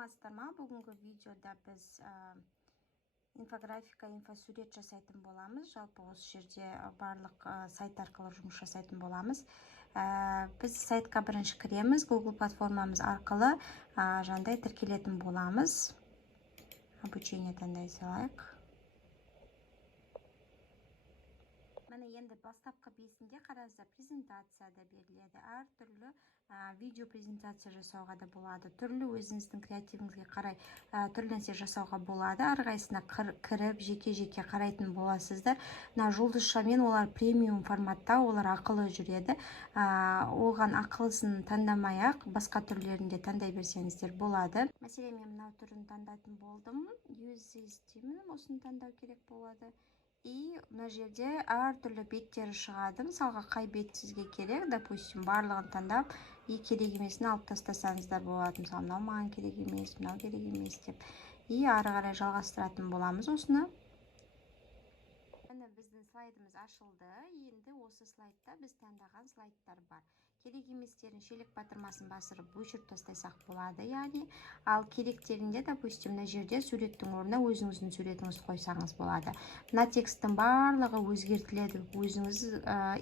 саламатсыздар ма? Бүгінгі видеода біз инфографика, инфосурет жасайтын боламыз. Жалпы осы жерде барлық сайт арқылы жұмыс жасайтын боламыз. Біз сайтқа бірінші кіреміз, Google платформамыз арқылы жандай тіркелетін боламыз. Обучение таңдай салайық. Міне енді бастапқы бесінде қараңыздар, презентацияда беріледі. Әртүрлі видео презентация жасауға да болады. Түрлі өзіңіздің креативіңізге қарай түрлі нәрсе жасауға болады. Әрқайсысына кіріп, жеке-жеке қарайтын боласыздар. Жұлдызшамен олар премиум форматта, олар ақылы жүреді. Оған ақылысын таңдамай-ақ, басқа түрлерінде таңдай берсеңіздер болады. Мәселен, мен мынау түрін таңдайтын болдым. Use this деймін, осыны таңдау керек болады. И мына жерде әртүрлі беттері шығады. Мысалға, қай бет сізге керек, допустим, барлығын таңдап, керек емесін алып тастасаңыздар болады. Мысалы, мынау маған керек емес, мынау керек емес деп. И ары қарай жалғастыратын боламыз осыны. Міне біздің слайдымыз ашылды. Енді осы слайдта біз таңдаған слайдтар бар. Керек еместерін шелек батырмасын басырып өшіріп тастайсақ болады, яғни. Ал керектерінде, допустим, мына жерде суреттің орнына өзіңіздің суретіңізді қойсаңыз болады. Мына тексттің барлығы өзгертіледі. Өзіңіз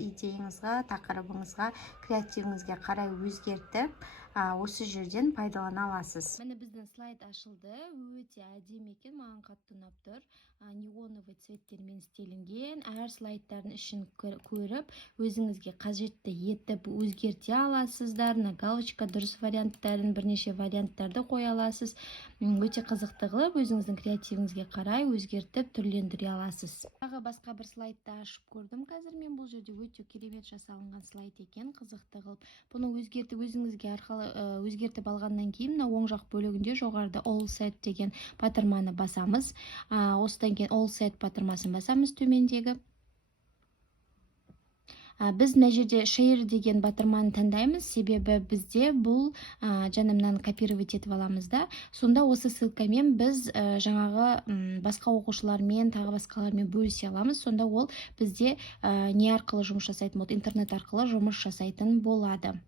идеяңызға, тақырыбыңызға, креативіңізге қарай өзгертіп, осы жерден пайдалана аласыз. Міне біздің слайд ашылды. Өте әдемі екен, маған қатты ұнап тұр. Неоновый цветтермен істелінген. Әр слайдтардың ішін көріп, өзіңізге қажетті етіп өзгерте аласыздар. Галочка дұрыс варианттарын, бірнеше варианттарды қоя аласыз. Өте қызықты қылып, өзіңіздің креативіңізге қарай өзгертіп түрлендіре аласыз. Тағы басқа бір слайдты ашып көрдім. Қазір мен бұл жерде өте керемет жасалынған слайд екен, қызықты қылып. Бұны өзгертіп өзіңізге арқылы өзгертіп алғаннан кейін, оң жақ бөлігінде жоғарыда All Set деген батырманы басамыз. Осыдан кейін All Set батырмасын басамыз төмендегі. Біз мына жерде Share деген батырманы таңдаймыз, себебі бізде бұл жанымнан копировать етіп аламыз да. Сонда осы ссылкамен біз жаңағы басқа оқушылармен, тағы басқалармен бөлісе аламыз. Сонда ол бізде не арқылы жұмыс жасайтын болады, интернет арқылы жұмыс жасайтын болады.